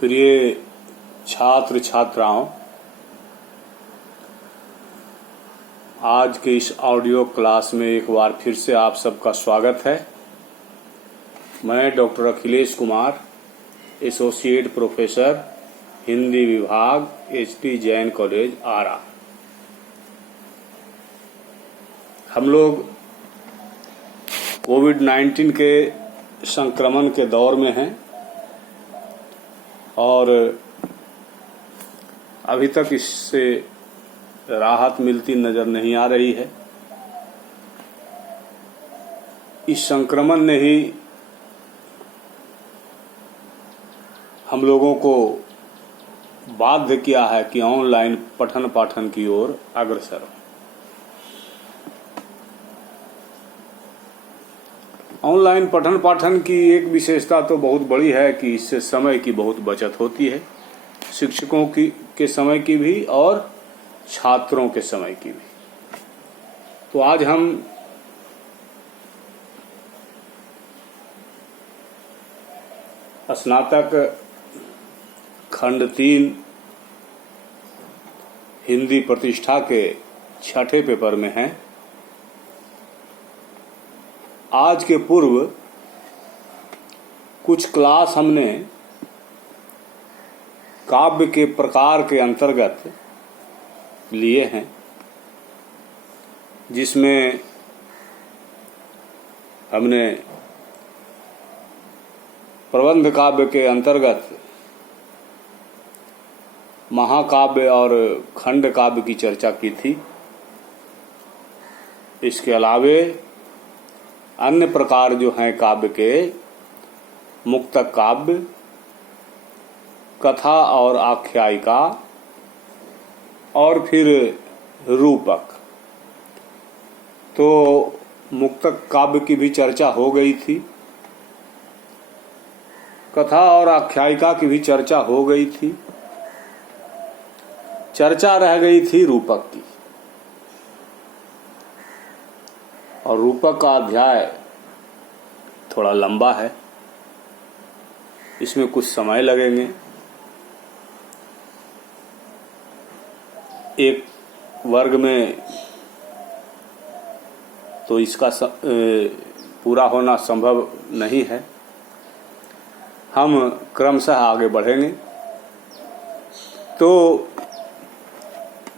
प्रिय छात्र छात्राओं, आज के इस ऑडियो क्लास में एक बार फिर से आप सबका स्वागत है। मैं doctor Akhilesh Kumar, associate professor Hindi विभाग, HP जैन कॉलेज आरा। हम लोग कोविड-19 के संक्रमण के दौर में हैं और अभी तक इससे राहत मिलती नजर नहीं आ रही है। इस संक्रमण ने ही हम लोगों को बाध्य किया है कि ऑनलाइन पठन पाठन की ओर अग्रसर हो। ऑनलाइन पठन पाठन की एक विशेषता तो बहुत बड़ी है कि इससे समय की बहुत बचत होती है, शिक्षकों के समय की भी और छात्रों के समय की भी। तो आज हम स्नातक खंड 3 हिंदी प्रतिष्ठा के 6ठे पेपर में हैं। आज के पूर्व कुछ क्लास हमने काव्य के प्रकार के अंतर्गत लिए हैं, जिसमें हमने प्रबंध काव्य के अंतर्गत महाकाव्य और खंड काव्य की चर्चा की थी। इसके अलावे अन्य प्रकार जो हैं काव्य के, मुक्तक काव्य, कथा और आख्यायिका और फिर रूपक। तो मुक्तक काव्य की भी चर्चा हो गई थी, कथा और आख्यायिका की भी चर्चा हो गई थी। चर्चा रह गई थी रूपक की, और रूपक का अध्याय थोड़ा लंबा है, इसमें कुछ समय लगेंगे। एक वर्ग में तो इसका पूरा होना संभव नहीं है। हम क्रमशः आगे बढ़ेंगे। तो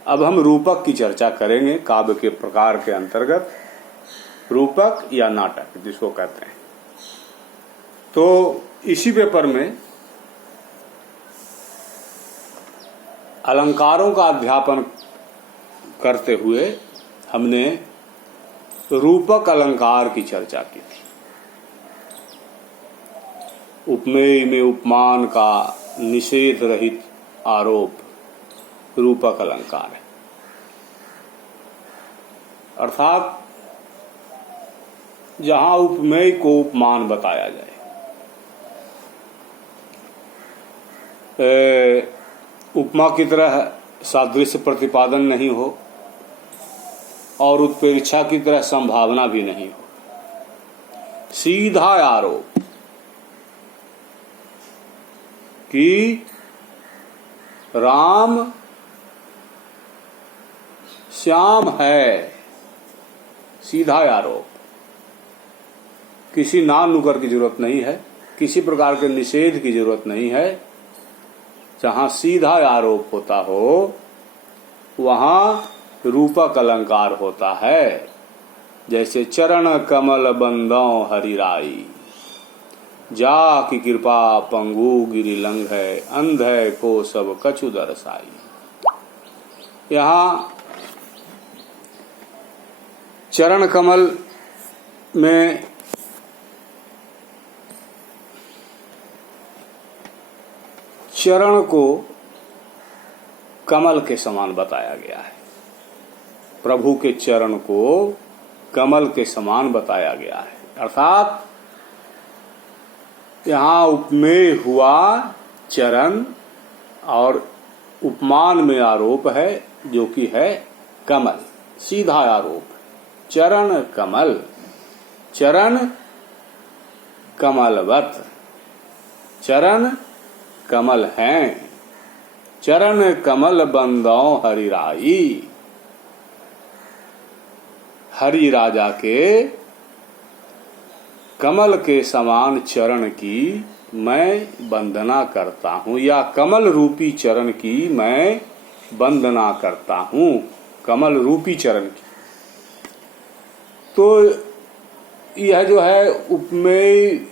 अब हम रूपक की चर्चा करेंगे, काव्य के प्रकार के अंतर्गत रूपक या नाटक जिसको कहते हैं। तो इसी पेपर में अलंकारों का अध्यापन करते हुए हमने रूपक अलंकार की चर्चा की थी। उपमेय में उपमान का निषेध रहित आरोप रूपक अलंकार है। अर्थात जहां उपमेय को उपमान बताया जाए, उपमा की तरह सादृश्य प्रतिपादन नहीं हो और उत्प्रेक्षा की तरह संभावना भी नहीं हो। सीधा आरोप कि राम श्याम है, सीधा आरोप। किसी नाम नुकर की जरूरत नहीं है, किसी प्रकार के निषेध की जरूरत नहीं है। जहां सीधा आरोप होता हो वहां रूपक अलंकार होता है। जैसे चरण कमल बंदौ हरिराई, जा की कृपा पंगु गिरि लंघै, अंधै को सब कछु दरसाई। यहाँ चरण कमल में चरण को कमल के समान बताया गया है। प्रभु के चरण को कमल के समान बताया गया है। अर्थात यहाँ उपमेय हुआ चरण और उपमान में आरोप है जो कि है कमल, सीधा आरोप। चरण कमल, चरण कमलवत, चरण कमल हैं, चरण कमल बंदौ हरि राई। हरि राजा के कमल के समान चरण की मैं वंदना करता हूँ, या कमल रूपी चरण की मैं वंदना करता हूँ, कमल रूपी चरण की। तो यह जो है उपमेय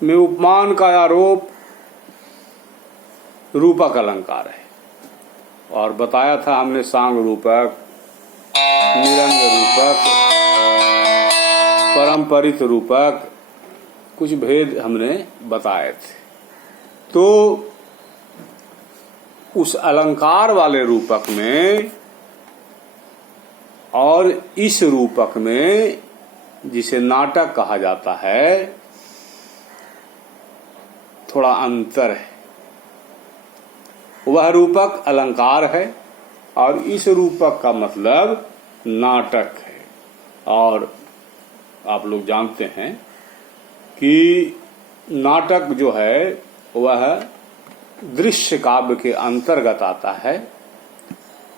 में उपमान का आरोप रूपक अलंकार है, और बताया था हमने सांग रूपक, निरंग रूपक, परंपरित रूपक, कुछ भेद हमने बताए थे। तो उस अलंकार वाले रूपक में और इस रूपक में, जिसे नाटक कहा जाता है, थोड़ा अंतर है। वह रूपक अलंकार है और इस रूपक का मतलब नाटक है। और आप लोग जानते हैं कि नाटक जो है वह दृश्य काव्य के अंतर्गत आता है।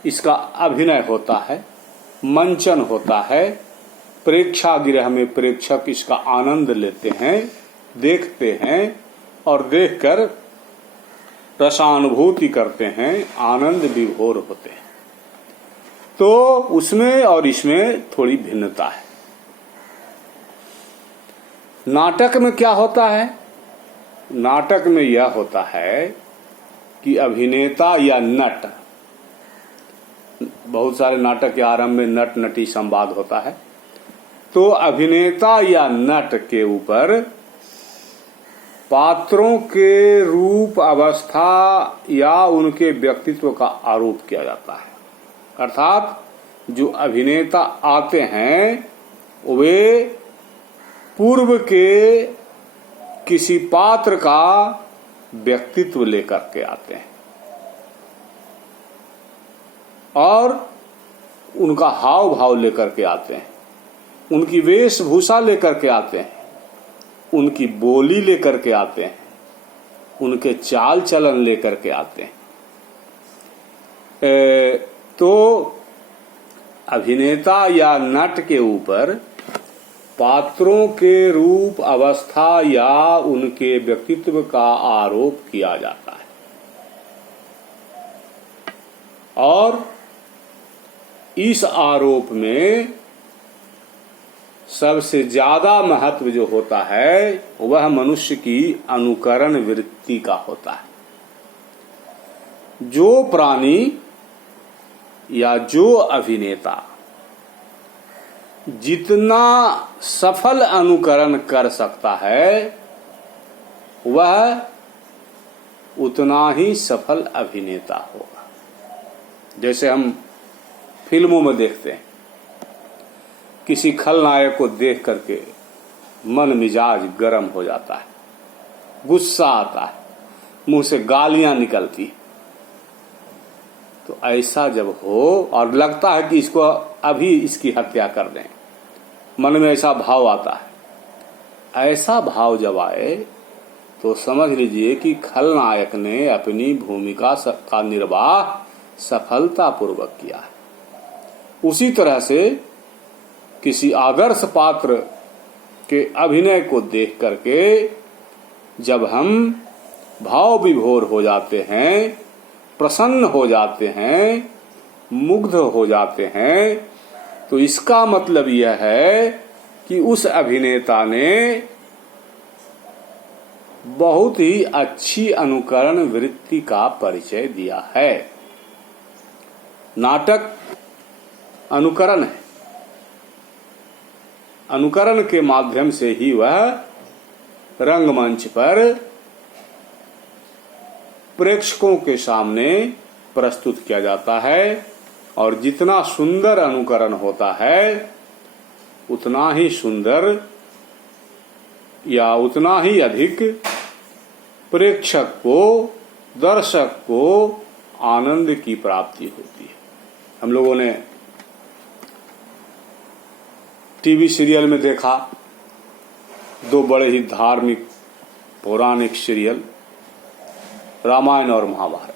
इसका अभिनय होता है, मंचन होता है, प्रेक्षागृह में प्रेक्षक इसका आनंद लेते हैं, देखते हैं और देखकर रसानुभूति करते हैं, आनंद विभोर होते हैं। तो उसमें और इसमें थोड़ी भिन्नता है। नाटक में क्या होता है? नाटक में यह होता है कि अभिनेता या नट, बहुत सारे नाटक के आरंभ में नट नटी संवाद होता है, तो अभिनेता या नट के ऊपर पात्रों के रूप, अवस्था या उनके व्यक्तित्व का आरोप किया जाता है। अर्थात जो अभिनेता आते हैं वे पूर्व के किसी पात्र का व्यक्तित्व लेकर के आते हैं और उनका हाव भाव लेकर के आते हैं, उनकी वेशभूषा लेकर के आते हैं, उनकी बोली लेकर के आते हैं, उनके चाल चलन लेकर के आते हैं। तो अभिनेता या नट के ऊपर पात्रों के रूप, अवस्था या उनके व्यक्तित्व का आरोप किया जाता है। और इस आरोप में सबसे ज्यादा महत्व जो होता है वह मनुष्य की अनुकरण वृत्ति का होता है। जो प्राणी या जो अभिनेता जितना सफल अनुकरण कर सकता है वह उतना ही सफल अभिनेता होगा। जैसे हम फिल्मों में देखते हैं, किसी खलनायक को देख करके मन मिजाज गर्म हो जाता है, गुस्सा आता है, मुंह से गालियां निकलती है। तो ऐसा जब हो और लगता है कि इसको अभी इसकी हत्या कर दें, मन में ऐसा भाव आता है। ऐसा भाव जब आए तो समझ लीजिए कि खलनायक ने अपनी भूमिका का निर्वाह सफलतापूर्वक किया है। उसी तरह से किसी आदर्श पात्र के अभिनय को देख करके जब हम भाव विभोर हो जाते हैं, प्रसन्न हो जाते हैं, मुग्ध हो जाते हैं, तो इसका मतलब यह है कि उस अभिनेता ने बहुत ही अच्छी अनुकरण वृत्ति का परिचय दिया है। नाटक अनुकरण है। अनुकरण के माध्यम से ही वह रंगमंच पर प्रेक्षकों के सामने प्रस्तुत किया जाता है। और जितना सुंदर अनुकरण होता है उतना ही सुंदर या उतना ही अधिक प्रेक्षक को, दर्शक को आनंद की प्राप्ति होती है। हम लोगों ने टीवी सीरियल में देखा, दो बड़े ही धार्मिक पौराणिक सीरियल रामायण और महाभारत।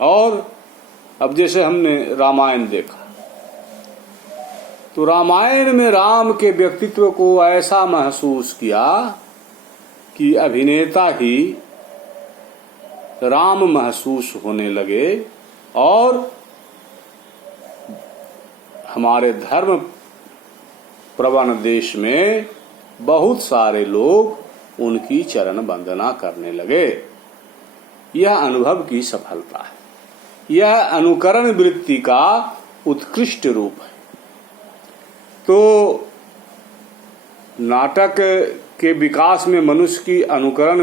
और अब जैसे हमने रामायण देखा तो रामायण में राम के व्यक्तित्व को ऐसा महसूस किया कि अभिनेता ही राम महसूस होने लगे और हमारे धर्म प्रवण देश में बहुत सारे लोग उनकी चरण वंदना करने लगे। यह अनुभव की सफलता है, यह अनुकरण वृत्ति का उत्कृष्ट रूप है। तो नाटक के विकास में मनुष्य की अनुकरण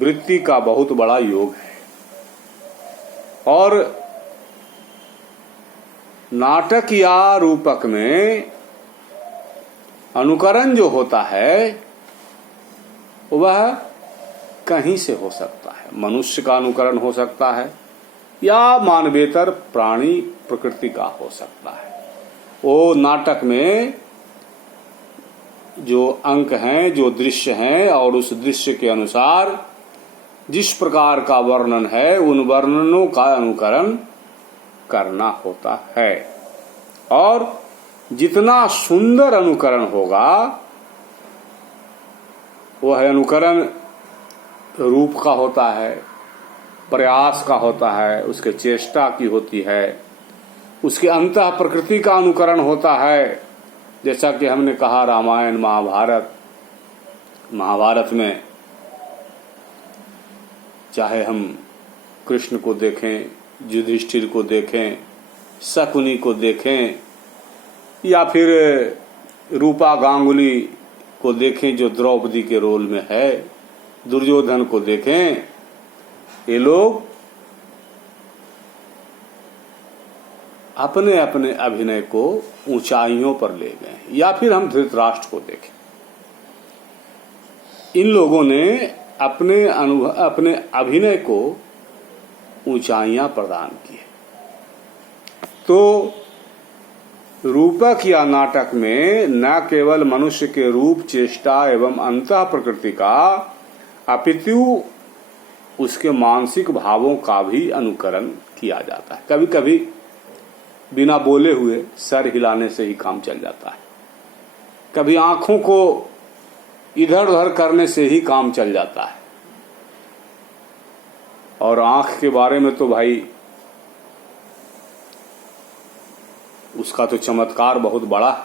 वृत्ति का बहुत बड़ा योग है। और नाटक या रूपक में अनुकरण जो होता है वह कहीं से हो सकता है। मनुष्य का अनुकरण हो सकता है या मानवेतर प्राणी प्रकृति का हो सकता है। वो नाटक में जो अंक हैं, जो दृश्य हैं और उस दृश्य के अनुसार जिस प्रकार का वर्णन है उन वर्णनों का अनुकरण करना होता है। और जितना सुंदर अनुकरण होगा वह अनुकरण रूप का होता है, प्रयास का होता है, उसके चेष्टा की होती है, उसके अंतः प्रकृति का अनुकरण होता है। जैसा कि हमने कहा रामायण महाभारत में चाहे हम कृष्ण को देखें, युधिष्ठिर को देखें, शकुनी को देखें या फिर रूपा गांगुली को देखें जो द्रौपदी के रोल में है, दुर्योधन को देखें, ये लोग अपने अपने अभिनय को ऊंचाइयों पर ले गए। या फिर हम धृतराष्ट्र को देखें, इन लोगों ने अपने अभिनय को ऊंचाइयां प्रदान की। तो रूपक या नाटक में न केवल मनुष्य के रूप, चेष्टा एवं अंतः प्रकृति का अपितु उसके मानसिक भावों का भी अनुकरण किया जाता है। कभी कभी बिना बोले हुए सर हिलाने से ही काम चल जाता है, कभी आंखों को इधर उधर करने से ही काम चल जाता है। और आंख के बारे में तो भाई उसका तो चमत्कार बहुत बड़ा है।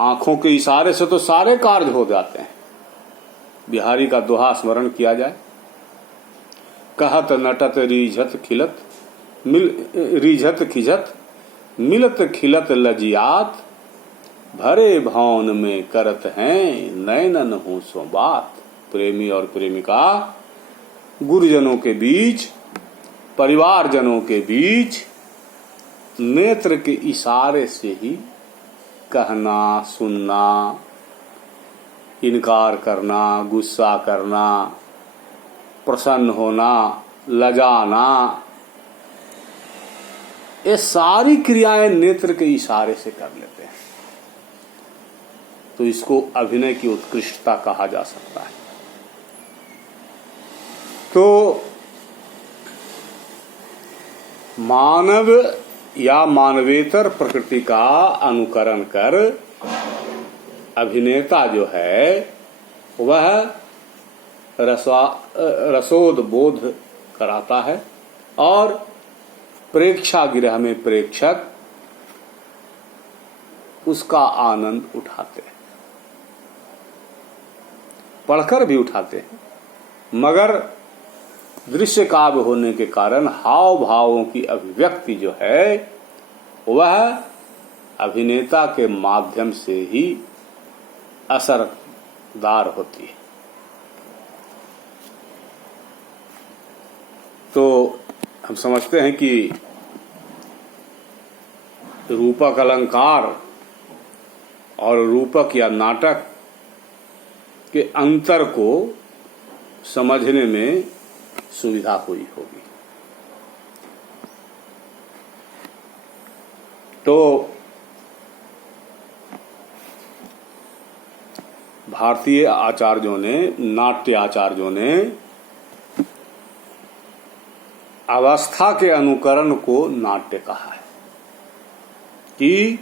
आंखों के इशारे से तो सारे कार्य हो जाते हैं। बिहारी का दोहा स्मरण किया जाए, कहत नटत रीझत खिलत रीझत खिजत मिलत खिलत लजियात, भरे भवन में करत हैं नैनन हो सो बात। प्रेमी और प्रेमिका गुरुजनों के बीच, परिवारजनों के बीच नेत्र के इशारे से ही कहना, सुनना, इनकार करना, गुस्सा करना, प्रसन्न होना, लजाना, ये सारी क्रियाएं नेत्र के इशारे से कर लेते हैं। तो इसको अभिनय की उत्कृष्टता कहा जा सकता है। तो मानव या मानवेतर प्रकृति का अनुकरण कर अभिनेता जो है वह रसोद बोध कराता है और प्रेक्षागृह में प्रेक्षक उसका आनंद उठाते हैं, पढ़कर भी उठाते हैं। मगर दृश्य काव्य होने के कारण हाव भावों की अभिव्यक्ति जो है वह अभिनेता के माध्यम से ही असरदार होती है। तो हम समझते हैं कि रूपक अलंकार और रूपक या नाटक के अंतर को समझने में सुविधा हुई होगी। तो भारतीय आचार्यों ने, नाट्य आचार्यों ने अवस्था के अनुकरण को नाट्य कहा है कि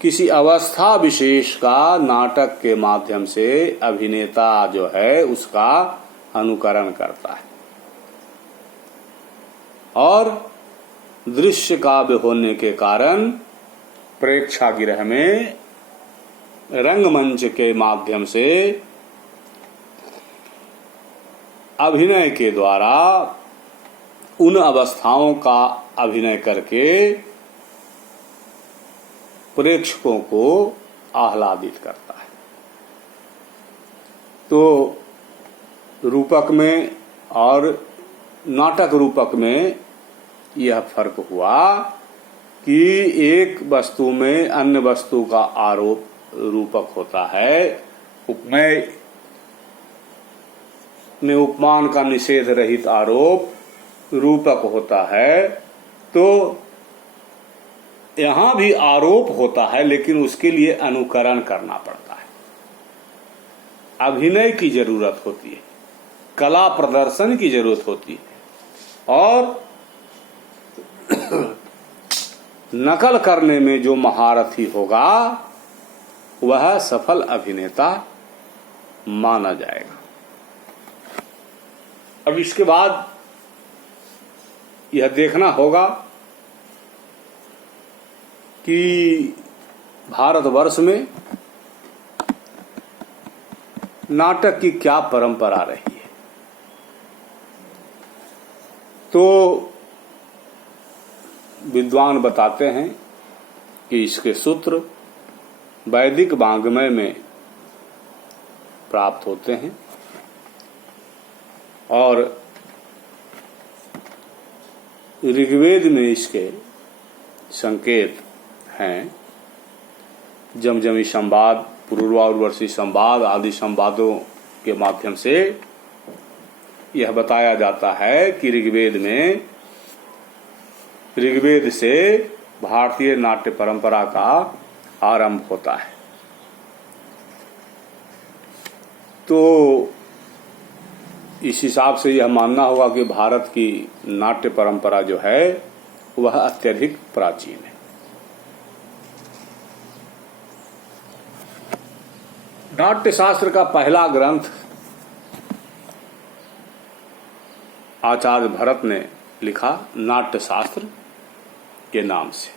किसी अवस्था विशेष का नाटक के माध्यम से अभिनेता जो है उसका अनुकरण करता है। और दृश्य काव्य होने के कारण प्रेक्षागृह में रंगमंच के माध्यम से अभिनय के द्वारा उन अवस्थाओं का अभिनय करके प्रेक्षकों को आह्लादित करता है। तो रूपक में और नाटक रूपक में यह फर्क हुआ कि एक वस्तु में अन्य वस्तु का आरोप रूपक होता है, उपमेय में उपमान का निषेध रहित आरोप रूपक होता है। तो यहां भी आरोप होता है, लेकिन उसके लिए अनुकरण करना पड़ता है, अभिनय की जरूरत होती है, कला प्रदर्शन की जरूरत होती है। और नकल करने में जो महारथी होगा वह सफल अभिनेता माना जाएगा। अब इसके बाद यह देखना होगा कि भारतवर्ष में नाटक की क्या परंपरा रही है। तो विद्वान बताते हैं कि इसके सूत्र वैदिक वाङ्मय में प्राप्त होते हैं और ऋग्वेद में इसके संकेत हैं। जमजमी संवाद, पूर्वा उर्वशी संवाद आदि संवादों के माध्यम से यह बताया जाता है कि ऋग्वेद से भारतीय नाट्य परंपरा का आरंभ होता है। तो इस हिसाब से यह मानना होगा कि भारत की नाट्य परंपरा जो है वह अत्यधिक प्राचीन है। नाट्य शास्त्र का पहला ग्रंथ आचार्य भरत ने लिखा, नाट्य शास्त्र के नाम से।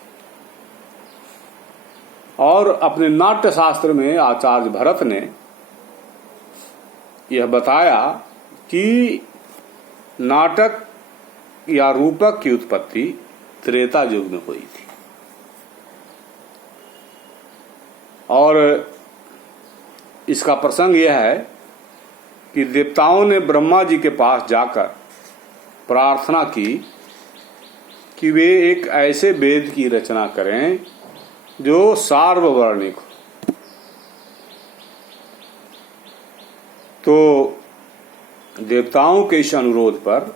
और अपने नाट्य शास्त्र में आचार्य भरत ने यह बताया कि नाटक या रूपक की उत्पत्ति त्रेता युग में हुई थी। और इसका प्रसंग यह है कि देवताओं ने ब्रह्मा जी के पास जाकर प्रार्थना की कि वे एक ऐसे वेद की रचना करें जो सार्ववर्णिक हो। तो देवताओं के इस अनुरोध पर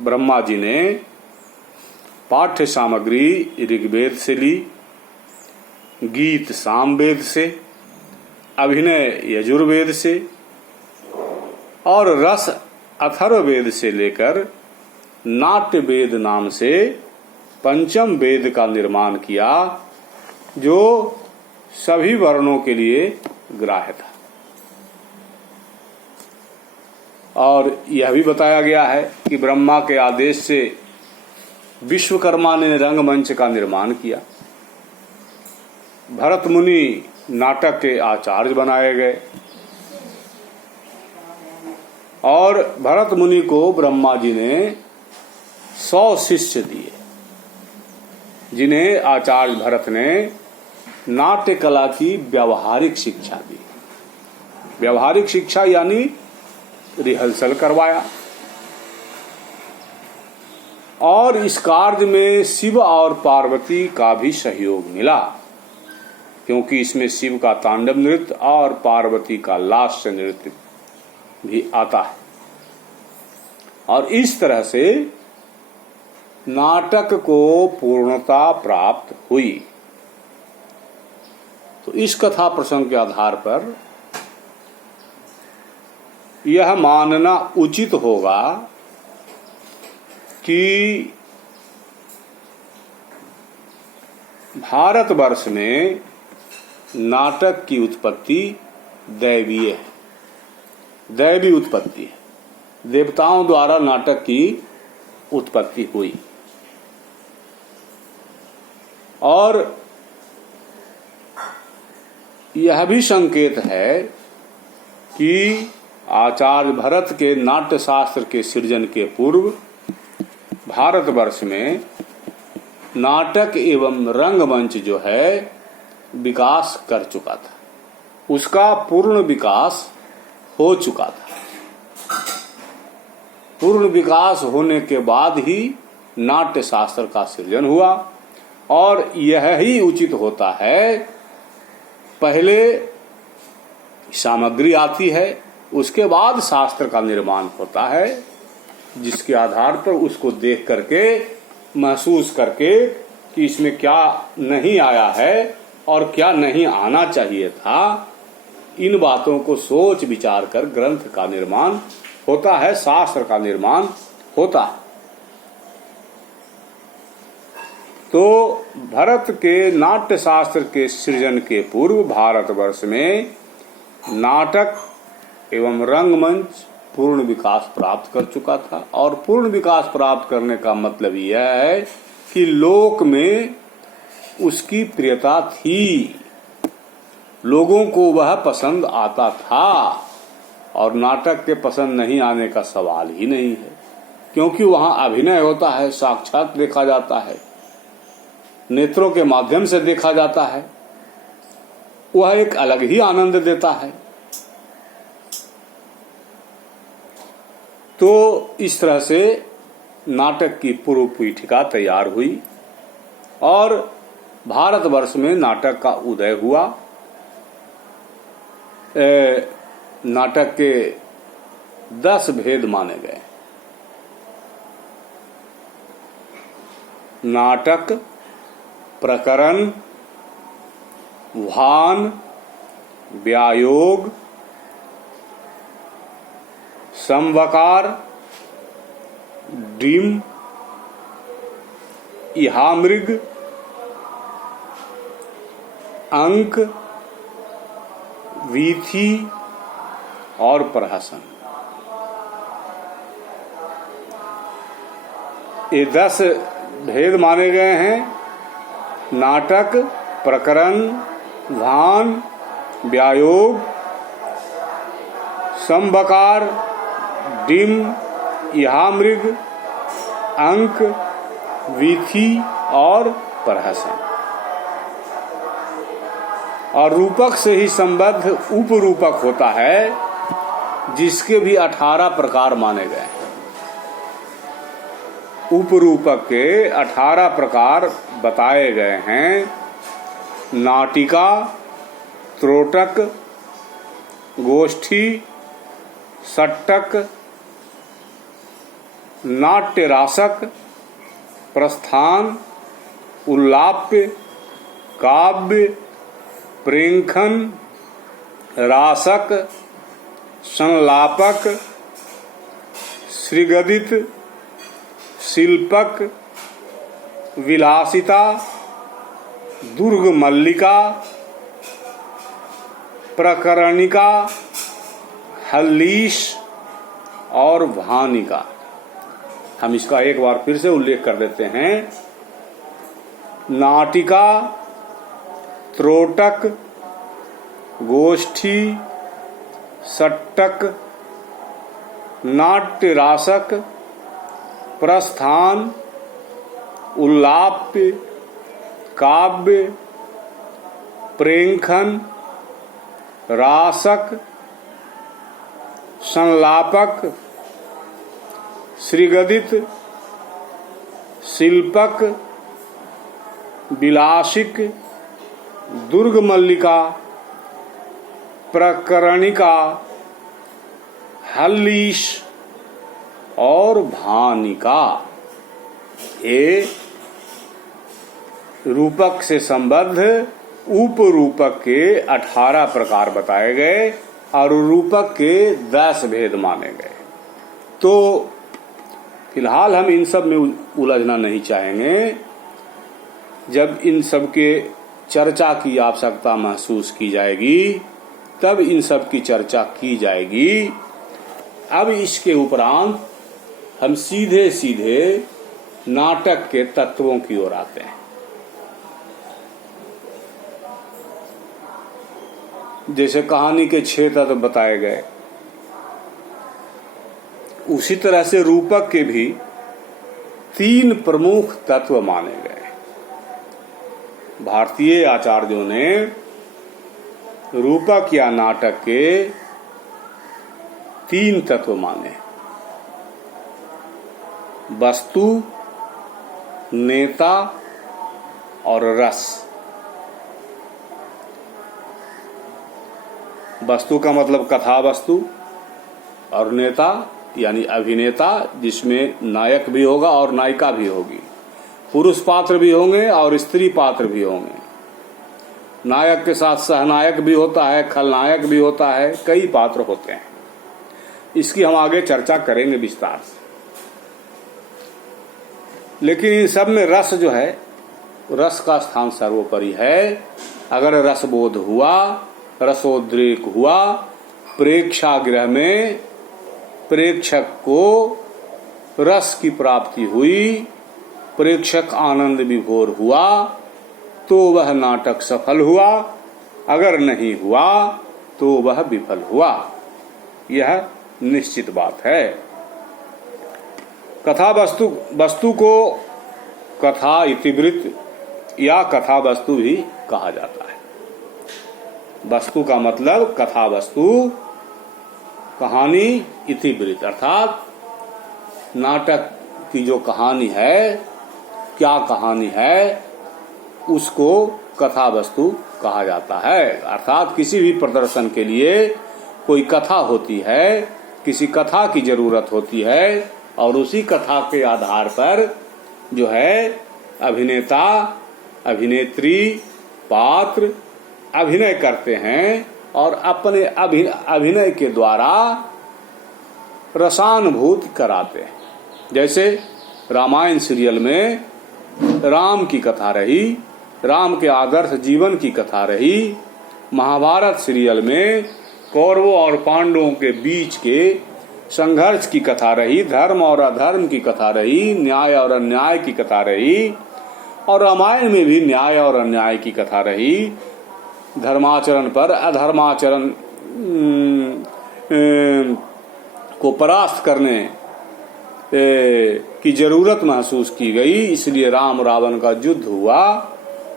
ब्रह्मा जी ने पाठ्य सामग्री ऋग्वेद से ली, गीत सामवेद से, अभिनय यजुर्वेद से और रस अथर्ववेद से लेकर नाट्य वेद नाम से पंचम वेद का निर्माण किया, जो सभी वर्णों के लिए ग्राह्य था। और यह भी बताया गया है कि ब्रह्मा के आदेश से विश्वकर्मा ने रंगमंच का निर्माण किया। भरत मुनि नाटक के आचार्य बनाए गए और भरत मुनि को ब्रह्मा जी ने 100 शिष्य दिए, जिन्हें आचार्य भरत ने नाट्य कला की व्यावहारिक शिक्षा दी। व्यावहारिक शिक्षा यानी रिहर्सल करवाया। और इस कार्य में शिव और पार्वती का भी सहयोग मिला, क्योंकि इसमें शिव का तांडव नृत्य और पार्वती का लास्य नृत्य भी आता है। और इस तरह से नाटक को पूर्णता प्राप्त हुई। तो इस कथा प्रसंग के आधार पर यह मानना उचित होगा कि भारतवर्ष में नाटक की उत्पत्ति दैवीय है, दैवी उत्पत्ति है। देवताओं द्वारा नाटक की उत्पत्ति हुई और यह भी संकेत है कि आचार्य भरत के नाट्य शास्त्र के सृजन के पूर्व भारतवर्ष में नाटक एवं रंगमंच जो है विकास कर चुका था, उसका पूर्ण विकास हो चुका था। पूर्ण विकास होने के बाद ही नाट्य शास्त्र का सृजन हुआ और यह ही उचित होता है। पहले सामग्री आती है, उसके बाद शास्त्र का निर्माण होता है, जिसके आधार पर उसको देख करके महसूस करके कि इसमें क्या नहीं आया है और क्या नहीं आना चाहिए था, इन बातों को सोच विचार कर ग्रंथ का निर्माण होता है, शास्त्र का निर्माण होता है। तो भरत के नाट्य शास्त्र के सृजन के पूर्व भारतवर्ष में नाटक एवं रंगमंच पूर्ण विकास प्राप्त कर चुका था और पूर्ण विकास प्राप्त करने का मतलब यह है कि लोक में उसकी प्रियता थी, लोगों को वह पसंद आता था और नाटक के पसंद नहीं आने का सवाल ही नहीं है, क्योंकि वहां अभिनय होता है, साक्षात देखा जाता है, नेत्रों के माध्यम से देखा जाता है, वह एक अलग ही आनंद देता है। तो इस तरह से नाटक की पूर्व पीठिका तैयार हुई और भारतवर्ष में नाटक का उदय हुआ। नाटक के 10 भेद माने गए। नाटक, प्रकरण, भान, व्यायोग, समवकार, डिम, इहामृग, अंक, वीथी और प्रहसन। ये 10 भेद माने गए हैं। नाटक, प्रकरण, भान, व्यायोग, समवकार, डिम, इहामृग, अंक, वीथी और प्रहसन। और रूपक से ही संबद्ध उपरूपक होता है, जिसके भी 18 प्रकार माने गए हैं। उपरूपक के 18 प्रकार बताए गए हैं। नाटिका, त्रोटक, गोष्ठी, सट्टक, नाट्य रासक, प्रस्थान, उल्लाप्य, काव्य, प्रेंखन, रासक, संलापक, श्रीगदित, शिल्पक, विलासिता, दुर्ग मल्लिका, प्रकरणिका, हल्लीश और भानिका। हम इसका एक बार फिर से उल्लेख कर देते हैं। नाटिका, त्रोटक, गोष्ठी, सट्टक, नाट्य रासक, प्रस्थान, उल्लाप्य, काव्य, प्रेंखन, रासक, संलापक, श्रीगदित, शिल्पक, विलासिक, दुर्ग मल्लिका, प्रकरणिका, हल्लीश और भानिका। ये रूपक से संबद्ध उपरूपक के 18 प्रकार बताए गए और रूपक के 10 भेद माने गए। तो फिलहाल हम इन सब में उलझना नहीं चाहेंगे। जब इन सब के चर्चा की आवश्यकता महसूस की जाएगी तब इन सब की चर्चा की जाएगी। अब इसके उपरांत हम सीधे सीधे नाटक के तत्वों की ओर आते हैं। जैसे कहानी के 6 तत्व बताए गए, उसी तरह से रूपक के भी 3 प्रमुख तत्व माने गए। भारतीय आचार्यों ने रूपक या नाटक के 3 तत्व माने: वस्तु, नेता और रस। वस्तु का मतलब कथा वस्तु, और नेता यानी अभिनेता, जिसमें नायक भी होगा और नायिका भी होगी, पुरुष पात्र भी होंगे और स्त्री पात्र भी होंगे, नायक के साथ सहनायक भी होता है, खलनायक भी होता है, कई पात्र होते हैं। इसकी हम आगे चर्चा करेंगे विस्तार से। लेकिन इन सब में रस जो है, रस का स्थान सर्वोपरि है। अगर रसबोध हुआ, रसोद्रेक हुआ, प्रेक्षागृह में प्रेक्षक को रस की प्राप्ति हुई, प्रेक्षक आनंद विभोर हुआ, तो वह नाटक सफल हुआ। अगर नहीं हुआ तो वह विफल हुआ। यह निश्चित बात है। कथा वस्तु को कथा इतिवृत्त या कथा वस्तु भी कहा जाता है। वस्तु का मतलब कथा वस्तु, कहानी इतिवृत्त, अर्थात नाटक की जो कहानी है, क्या कहानी है, उसको कथा वस्तु कहा जाता है। अर्थात किसी भी प्रदर्शन के लिए कोई कथा होती है, किसी कथा की जरूरत होती है, और उसी कथा के आधार पर जो है अभिनेता, अभिनेत्री, पात्र अभिनय करते हैं और अपने अभिनय के द्वारा रसानुभूति कराते हैं। जैसे रामायण सीरियल में राम की कथा रही, राम के आदर्श जीवन की कथा रही। महाभारत सीरियल में कौरवों और पांडवों के बीच के संघर्ष की कथा रही, धर्म और अधर्म की कथा रही, न्याय और अन्याय की कथा रही। और रामायण में भी न्याय और अन्याय की कथा रही। धर्माचरण पर अधर्माचरण को परास्त करने की जरूरत महसूस की गई, इसलिए राम रावण का युद्ध हुआ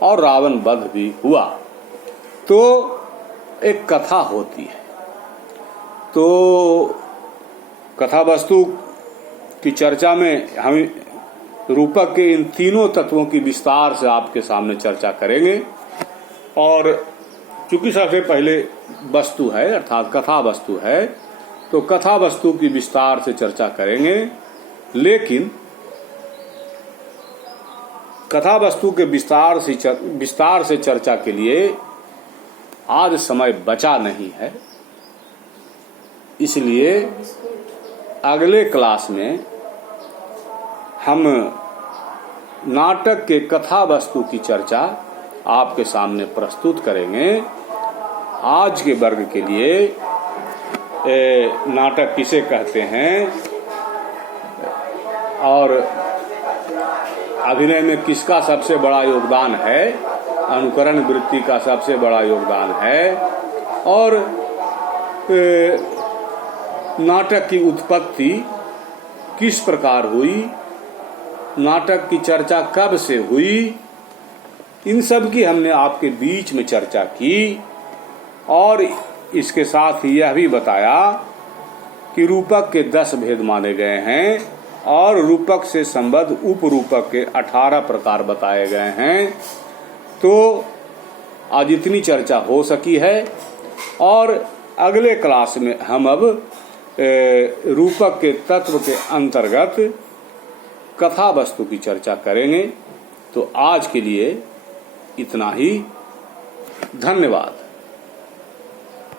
और रावण वध भी हुआ। तो एक कथा होती है। तो कथा वस्तु की चर्चा में हम रूपक के इन 3 तत्वों की विस्तार से आपके सामने चर्चा करेंगे। और चूंकि सबसे पहले वस्तु है, अर्थात कथा वस्तु है, तो कथा वस्तु की विस्तार से चर्चा करेंगे। लेकिन कथा वस्तु के विस्तार से चर्चा के लिए आज समय बचा नहीं है। इसलिए अगले क्लास में हम नाटक के कथा वस्तु की चर्चा आपके सामने प्रस्तुत करेंगे। आज के वर्ग के लिए नाटक किसे कहते हैं और अभिनय में किसका सबसे बड़ा योगदान है, अनुकरण वृत्ति का सबसे बड़ा योगदान है, और नाटक की उत्पत्ति किस प्रकार हुई, नाटक की चर्चा कब से हुई, इन सब की हमने आपके बीच में चर्चा की। और इसके साथ ही यह भी बताया कि रूपक के 10 भेद माने गए हैं और रूपक से संबद्ध उपरूपक के 18 प्रकार बताए गए हैं। तो आज इतनी चर्चा हो सकी है और अगले क्लास में हम अब रूपक के तत्व के अंतर्गत कथा वस्तु की चर्चा करेंगे। तो आज के लिए इतना ही। धन्यवाद।